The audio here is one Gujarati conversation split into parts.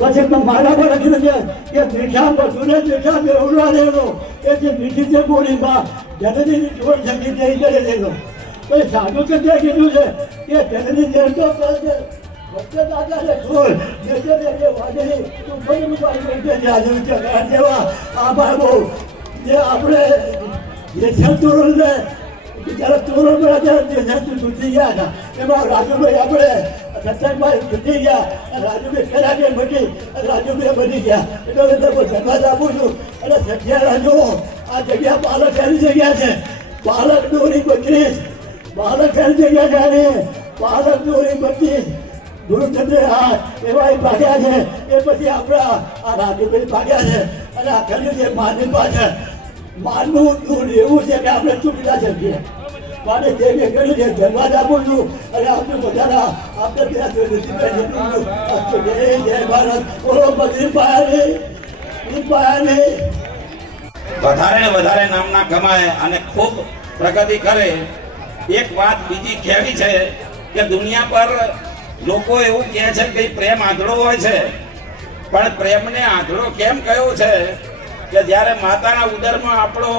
પછી મારા પર લખી છે કે મીઠા પશુને મીઠા બેવડા દેલો. એ જે મીઠી છે બોલીમાં જનની જોડ જગી જઈ કરે દેલો. તો સાધુ કે તે કીધું છે કે જનની જેમ તો છોડ જેજે જેજે વાજે તું ફરી મુકાઈ બેઠે જાજુ. છે દેવા આ બાબુ, જે આપણે જે છે જ્યારે ચોરો માં જ્યારે તૂટી ગયા એમાં રાજુભાઈ આપણે સત્સંગભાઈ તૂટી ગયા રાજુભાઈ ખરાબે બની રાજુભાઈ બની ગયા. એટલે તમને ધન્યવાદ આપું છું. અને સત્યારા જુઓ આ જગ્યા પાલક સારી જગ્યા છે. પાલક દોરી બત્રીસ. પાલક સારી જગ્યા છે પાલક દોરી બત્રીસ. ગુરુચંદ્ર હા એવા ભાગ્યા છે. એ પછી આપણા આ રાજુભાઈ ભાગ્યા છે. અને આ કર્યું છે માનવી પાસે વધારે વધારે નામના કમાય અને ખૂબ પ્રગતિ કરે. એક વાત બીજી કહેવી છે કે દુનિયા પર લોકો એવું કહે છે કે પ્રેમ આંધળો હોય છે. પણ પ્રેમને આંધળો કેમ કયો છે? કે જ્યારે માતાના ઉદરમાં આપણો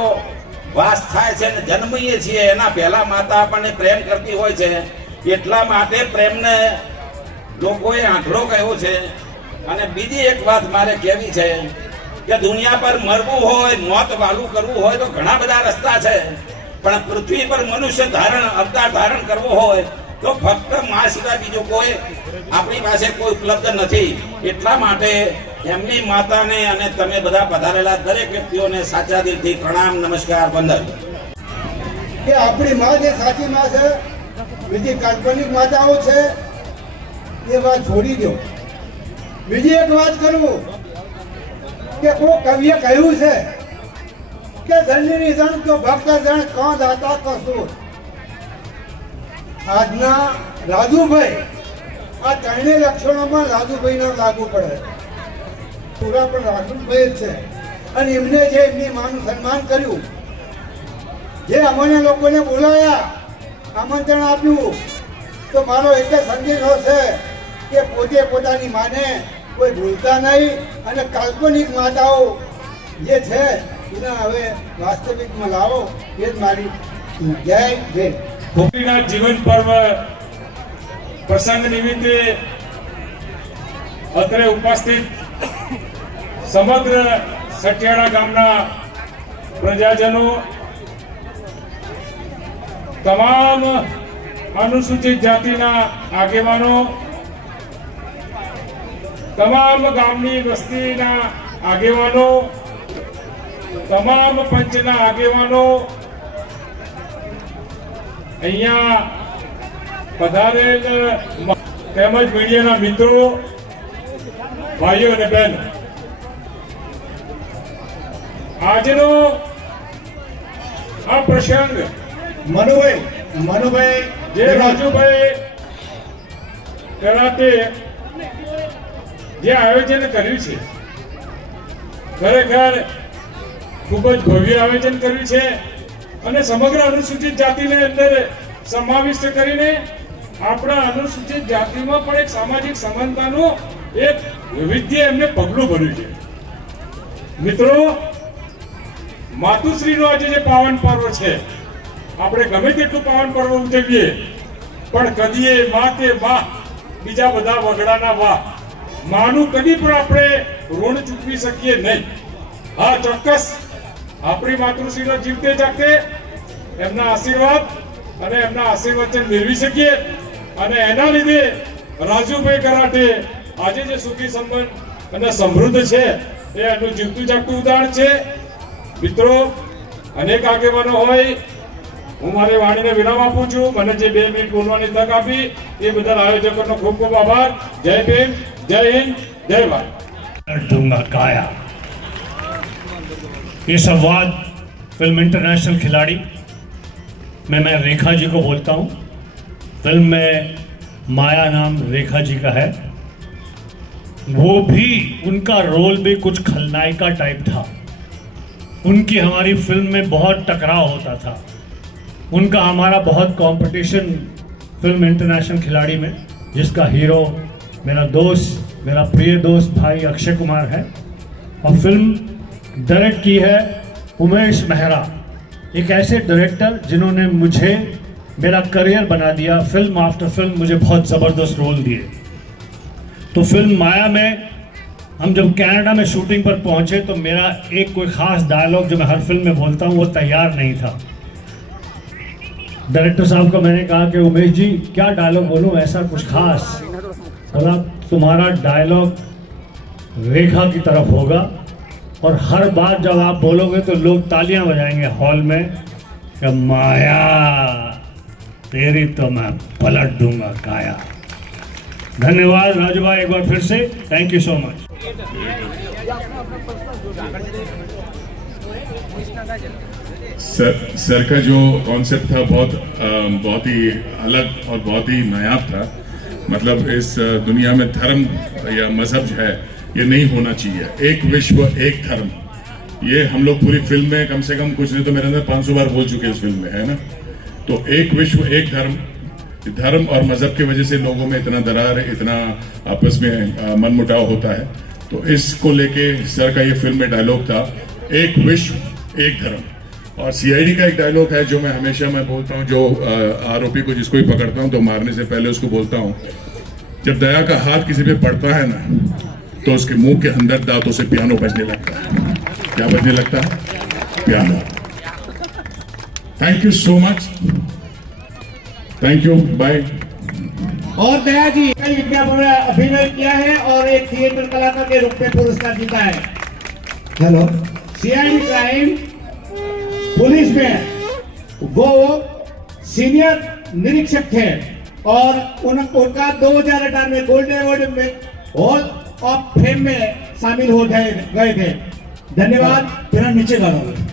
વાસ થાય છે અને જન્મીએ છીએ, એના પહેલા માતા આપણને પ્રેમ કરતી હોય છે, એટલા માટે પ્રેમને લોકોએ આંધળો કહ્યો છે. અને બીજી એક વાત મારે કહેવી છે કે દુનિયા પર મરવું હોય, મોત વાલું કરવું હોય તો ઘણા બધા રસ્તા છે. પણ પૃથ્વી પર મનુષ્ય ધારણ, અવતાર ધારણ કરવો હોય તો ફક્ત મા સિવાય બીજો કોઈ આપણી પાસે કોઈ ઉપલબ્ધ નથી. એટલા માટે એમની માતાને અને તમે બધા પધારેલા દરેક વ્યક્તિઓને સાચા દિલથી પ્રણામ, નમસ્કાર, વંદન. કે આપણી માં જે સાચી માં છે, બીજી કાલ્પનિક માતાઓ છે, એ વાત છોડી દો. બીજી એક વાત કરું, કે કોઈ કવિએ કહ્યું છે કે ધન્યની જણ તો ભક્ત જણ કો દાતા કસૂર આજના રાજુભાઈ, આ ત્રણેય લક્ષણોમાં રાજુભાઈ ના લાગુ પડે. પૂરા પણ રાજુભાઈ છે. અને એમને જે એમની માનું સન્માન કર્યું, જે અમને લોકોને બોલાયા, આમંત્રણ આપ્યું, તો મારો એક જ સંદેશો છે કે પોતે પોતાની માને કોઈ ભૂલતા નહીં અને કાલ્પનિક માતાઓ જે છે, એને હવે વાસ્તવિકમાં લાવો, એ જ મારી જય જય. ગોપીનાથ જીવન પર્વ પ્રસંગ નિમિત્તે અત્રે ઉપસ્થિત સમગ્ર સઠિયાણા ગામના પ્રજાજનો, તમામ અનુસૂચિત જાતિના આગેવાનો, તમામ ગામની વસ્તીના આગેવાનો, તમામ પંચના આગેવાનો, અહીંયા પધારેલ તેમજ મીડિયાના મિત્રો, ભાઈઓ અને બહેનો. આજનો આ પ્રસંગ મનુભાઈ મનુભાઈ જે રાજુભાઈ કરાતે જે આયોજન કર્યું છે ખરેખર ખૂબ જ ભવ્ય આયોજન કર્યું છે અને સમગ્ર અનુસૂચિત જાતિને અંદર સમાવિષ્ટ કરીને આપણા અનુસૂચિત જાતિમાં પણ એક સામાજિક સમાનતાનું એક વૈવિધ્ય એમને પગલું ભર્યું છે. મિત્રો માતુશ્રીનો આજે જે પાવન પર્વ છે, આપણે ગમે તેટલું પાવન પર્વ ઉજવીએ, પણ કદીએ મા તે મા, બીજા બધા વગડાના વા માનું કદી પણ આપણે ઋણ ચૂકવી શકીએ નહીં. હા, ચોક્કસ. આપણી માતૃશ્રીનો જીવતે જાગતે, એમના આશીર્વાદ અને એમના આશીર્વચન મેળવી શકીએ અને એના લીધે રાજુભાઈ કરાટે આજે જે સુખી સંબંધ અને સમૃદ્ધ છે, એ એનું જીવતું જાગતું ઉદાહરણ છે. મિત્રો અનેક આગેવાનો હોય હું મારી વાણીને વિરામ આપું છું મને જે બે મિનિટ બોલવાની તક આપી એ બદલ આયોજકોનો ખૂબ ખૂબ આભાર જય ભીમ જય હિન્દ જય ભારત दूंगा काया ये संवाद फिल्म इंटरनेशनल खिलाड़ी में मैं रेखा जी को बोलता हूँ फिल्म में माया नाम रेखा जी का है वो भी उनका रोल भी कुछ खलनायिका टाइप था उनकी हमारी फ़िल्म में बहुत टकराव होता था। उनका हमारा बहुत कंपटीशन फ़िल्म इंटरनेशनल खिलाड़ी में, जिसका हीरो मेरा दोस्त, मेरा प्रिय दोस्त भाई अक्षय कुमार है। और फ़िल्म डायरेक्ट की है उमेश मेहरा, एक ऐसे डायरेक्टर जिन्होंने मुझे मेरा करियर बना दिया। फ़िल्म आफ्टर फ़िल्म मुझे बहुत ज़बरदस्त रोल दिए। तो फ़िल्म माया में हम जब कनाडा में शूटिंग पर पहुँचे तो मेरा एक कोई ख़ास डायलॉग जो मैं हर फ़िल्म में बोलता हूँ वो तैयार नहीं था। डायरेक्टर साहब को मैंने कहा कि, उमेश जी, क्या डायलॉग बोलूँ? ऐसा कुछ खास? बोला, तुम्हारा डायलॉग रेखा की तरफ़ होगा और हर बार जब आप बोलोगे तो लोग तालियाँ बजाएँगे हॉल में कि, माया, तेरी तो मैं पलट दूँगा, काया। धन्यवाद राजू भाई एक बार फिर से। Thank you so much sir sir का जो कॉन्सेप्ट था बहुत बहुत ही अलग और बहुत ही नायाब था। मतलब इस दुनिया में धर्म या मज़हब जो है, ये नहीं होना चाहिए। एक विश्व, एक धर्म। ये हम लोग पूरी फ़िल्म में कम से कम कुछ नहीं तो मेरे अंदर 500 बार बोल चुके हैं इस फ़िल्म में, है ना? तो एक विश्व, एक धर्म। धर्म और मज़हब की वजह से लोगों में इतना दरार इतना आपस में अ, मनमुटाव होता है। तो इसको लेके सर का ये फ़िल्म में डायलॉग था एक विश्व एक धर्म। और सीआईडी का एक डायलॉग है जो मैं हमेशा मैं बोलता हूँ जो आरोपी को जिसको भी पकड़ता हूँ तो मारने से पहले उसको बोलता हूँ जब दया का हाथ किसी पे पड़ता है ना तो उसके मुँह के अंदर दांतों से पियानो बजने लगता है। क्या बजने लगता है? Piano thank you so much thank you bye और दया जी कई विज्ञापन में अभिनय किया है और एक थिएटर कलाकार के रूप में पुरस्कार जीता है। हेलो सीआईडी क्राइम पुलिस में वो सीनियर निरीक्षक थे और उन, उनका दो हज़ार अठारह में गोल्डन अवार्ड में हॉल ऑफ़ फेम में शामिल हो गए थे। धन्यवाद फिर नीचे गाड़ोगे